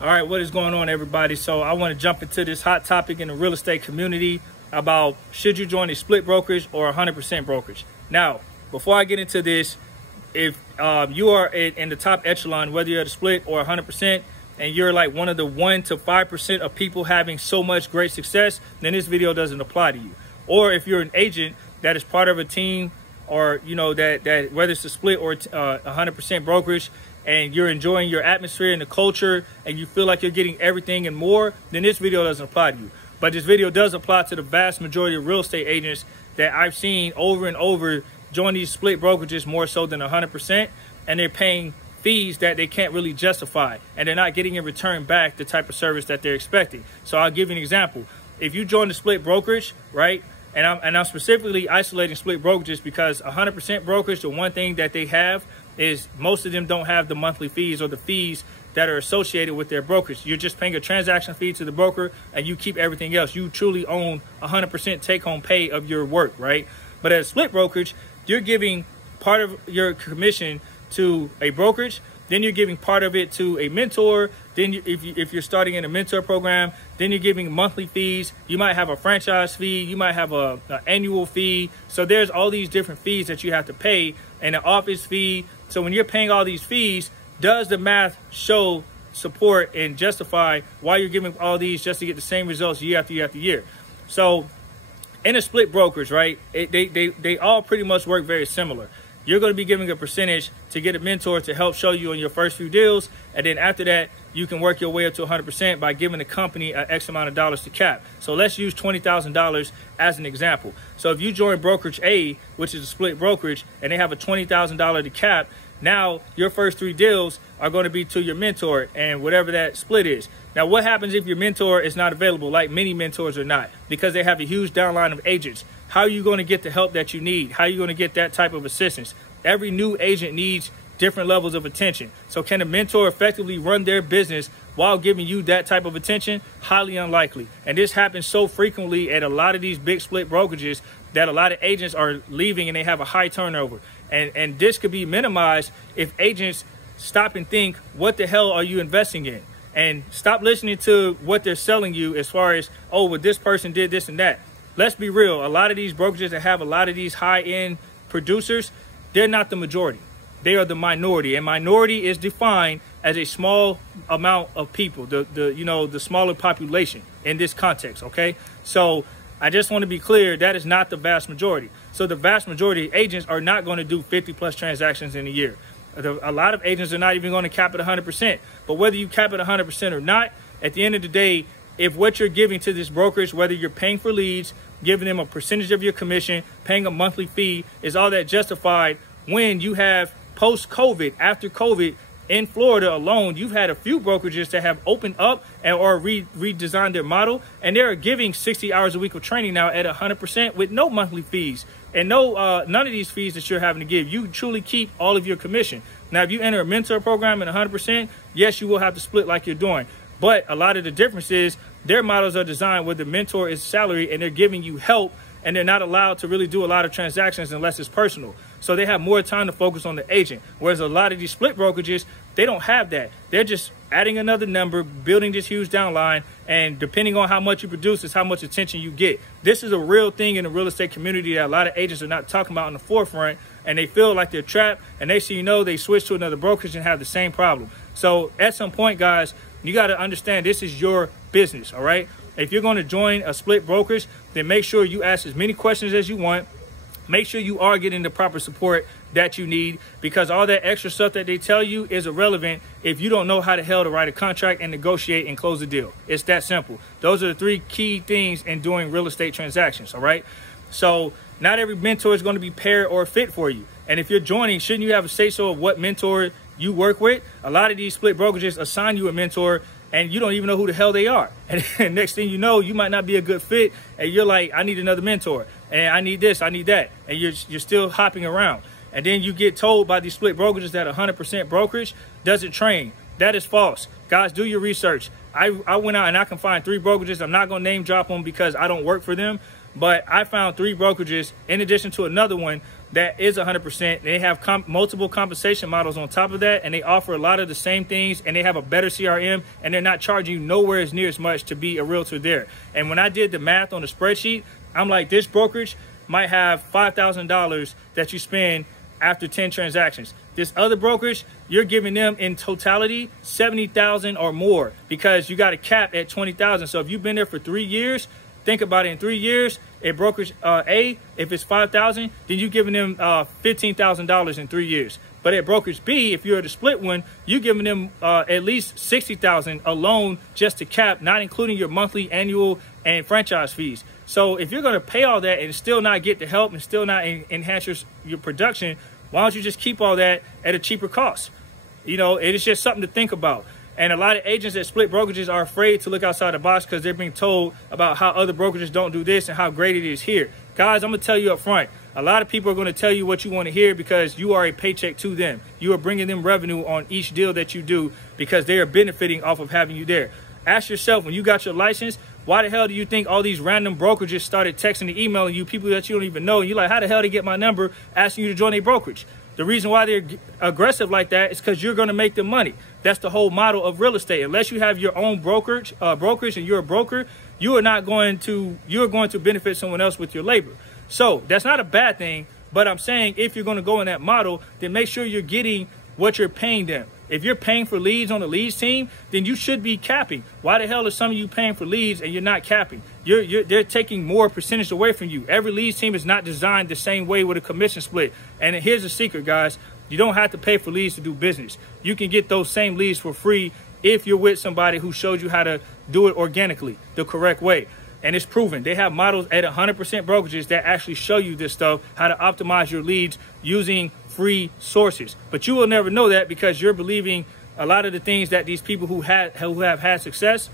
All right, what is going on, everybody? So I want to jump into this hot topic in the real estate community about should you join a split brokerage or 100% brokerage. Now, before I get into this, if you are in the top echelon, whether you're at a split or 100%, and you're like one of the 1 to 5% of people having so much great success, then this video doesn't apply to you. Or if you're an agent that is part of a team, or you know that whether it's a split or 100% brokerage, and you're enjoying your atmosphere and the culture, and you feel like you're getting everything and more, then this video doesn't apply to you. But this video does apply to the vast majority of real estate agents that I've seen over and over join these split brokerages more so than 100%, and they're paying fees that they can't really justify, and they're not getting in return back the type of service that they're expecting. So I'll give you an example. If you join the split brokerage, right, and I'm specifically isolating split brokerages because 100% brokerage, the one thing that they have is most of them don't have the monthly fees or the fees that are associated with their brokerage. You're just paying a transaction fee to the broker and you keep everything else. You truly own 100% take-home pay of your work, right? But at a split brokerage, you're giving part of your commission to a brokerage, then you're giving part of it to a mentor. Then if you're starting in a mentor program, then you're giving monthly fees. You might have a franchise fee. You might have an annual fee. So there's all these different fees that you have to pay, and an office fee. So when you're paying all these fees, does the math show support and justify why you're giving all these just to get the same results year after year after year? So in a split brokerage, right, they all pretty much work very similar. You're going to be giving a percentage to get a mentor to help show you on your first few deals. And then after that, you can work your way up to 100% by giving the company an X amount of dollars to cap. So let's use $20,000 as an example. So if you join brokerage A, which is a split brokerage, and they have a $20,000 to cap, now your first 3 deals are going to be to your mentor and whatever that split is. Now, what happens if your mentor is not available, like many mentors are not, because they have a huge downline of agents? How are you going to get the help that you need? How are you going to get that type of assistance? Every new agent needs different levels of attention. So can a mentor effectively run their business while giving you that type of attention? Highly unlikely. And this happens so frequently at a lot of these big split brokerages that a lot of agents are leaving and they have a high turnover. And this could be minimized if agents stop and think, what the hell are you investing in? And stop listening to what they're selling you as far as, oh, well, this person did this and that. Let's be real. A lot of these brokerages that have a lot of these high-end producers, they're not the majority. They are the minority, and minority is defined as a small amount of people, the smaller population in this context, okay? So I just want to be clear, that is not the vast majority. So the vast majority of agents are not going to do 50+ transactions in a year. A lot of agents are not even going to cap it 100%. But whether you cap it 100% or not, at the end of the day, if what you're giving to this brokerage, whether you're paying for leads, giving them a percentage of your commission, paying a monthly fee, is all that justified when you have post-COVID, after COVID, in Florida alone, you've had a few brokerages that have opened up or redesigned their model, and they're giving 60 hours a week of training now at 100% with no monthly fees and none of these fees that you're having to give. You truly keep all of your commission. Now, if you enter a mentor program at 100%, yes, you will have to split like you're doing. But a lot of the difference is their models are designed where the mentor is salary and they're giving you help, and they're not allowed to really do a lot of transactions unless it's personal. So they have more time to focus on the agent. Whereas a lot of these split brokerages, they don't have that. They're just adding another number, building this huge downline, and depending on how much you produce is how much attention you get. This is a real thing in the real estate community that a lot of agents are not talking about in the forefront, and they feel like they're trapped, and they see, they switch to another brokerage and have the same problem. So at some point, guys, you got to understand this is your business, all right? If you're going to join a split brokerage, then make sure you ask as many questions as you want. Make sure you are getting the proper support that you need, because all that extra stuff that they tell you is irrelevant if you don't know how the hell to write a contract and negotiate and close a deal. It's that simple. Those are the 3 key things in doing real estate transactions, all right? So not every mentor is going to be paired or fit for you. And if you're joining, shouldn't you have a say-so of what mentor you work with? A lot of these split brokerages assign you a mentor and you don't even know who the hell they are. And next thing you know, you might not be a good fit, and you're like, I need another mentor, and I need this, I need that, and you're still hopping around. And then you get told by these split brokerages that 100% brokerage doesn't train. That is false. Guys, do your research. I went out and I can find 3 brokerages. I'm not going to name drop them because I don't work for them, but I found 3 brokerages in addition to another one that is 100%. They have multiple compensation models on top of that, and they offer a lot of the same things, and they have a better CRM, and they're not charging you nowhere as near as much to be a realtor there. And when I did the math on the spreadsheet, I'm like, this brokerage might have $5,000 that you spend after 10 transactions. This other brokerage, you're giving them in totality $70,000 or more, because you got a cap at $20,000. So if you've been there for 3 years, think about it. In 3 years, at brokerage A, if it's $5,000, then you're giving them $15,000 in 3 years. But at brokerage B, if you're at the split one, you're giving them at least $60,000 alone just to cap, not including your monthly, annual, and franchise fees. So if you're going to pay all that and still not get the help and still not enhance your production, why don't you just keep all that at a cheaper cost? You know, it is just something to think about. And a lot of agents that split brokerages are afraid to look outside the box because they're being told about how other brokerages don't do this and how great it is here. Guys, I'm going to tell you up front, a lot of people are going to tell you what you want to hear because you are a paycheck to them. You are bringing them revenue on each deal that you do because they are benefiting off of having you there. Ask yourself, when you got your license, why the hell do you think all these random brokerages started texting and emailing you, people that you don't even know? And you're like, how the hell they get my number asking you to join a brokerage? The reason why they're aggressive like that is because you're going to make them money. That's the whole model of real estate. Unless you have your own brokerage and you're a broker, you're going to benefit someone else with your labor. So that's not a bad thing, but I'm saying if you're going to go in that model, then make sure you're getting what you're paying them. If you're paying for leads on the leads team, then you should be capping. Why the hell is some of you paying for leads and you're not capping? They're taking more percentage away from you. Every leads team is not designed the same way with a commission split. And here's the secret, guys. You don't have to pay for leads to do business. You can get those same leads for free if you're with somebody who shows you how to do it organically, the correct way. And it's proven. They have models at 100% brokerages that actually show you this stuff, how to optimize your leads using free sources. But you will never know that because you're believing a lot of the things that these people who have had success,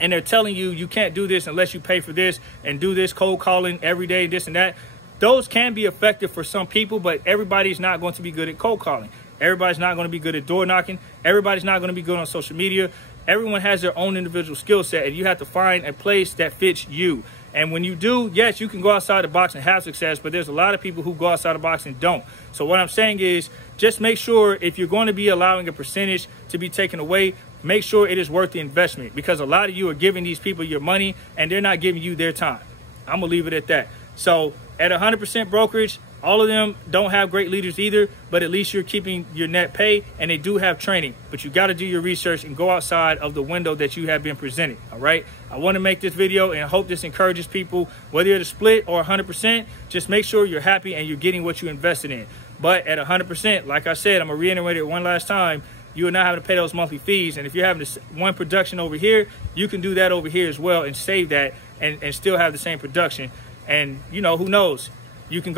and they're telling you you can't do this unless you pay for this and do this cold calling every day, this and that. Those can be effective for some people, but everybody's not going to be good at cold calling. Everybody's not going to be good at door knocking. Everybody's not going to be good on social media. Everyone has their own individual skill set, and you have to find a place that fits you. And when you do, yes, you can go outside the box and have success, but there's a lot of people who go outside the box and don't. So what I'm saying is just make sure if you're going to be allowing a percentage to be taken away, make sure it is worth the investment, because a lot of you are giving these people your money and they're not giving you their time. I'm going to leave it at that. So at 100% brokerage, all of them don't have great leaders either, but at least you're keeping your net pay, and they do have training. But you got to do your research and go outside of the window that you have been presented, all right? I want to make this video, and I hope this encourages people, whether you're the split or 100%, just make sure you're happy and you're getting what you invested in. But at 100%, like I said, I'm going to reiterate it one last time, you are not having to pay those monthly fees. And if you're having this one production over here, you can do that over here as well and save that and still have the same production. And, you know, who knows? You can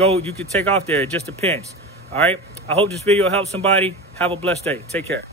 take off there. It just depends. All right. I hope this video helps somebody. Have a blessed day. Take care.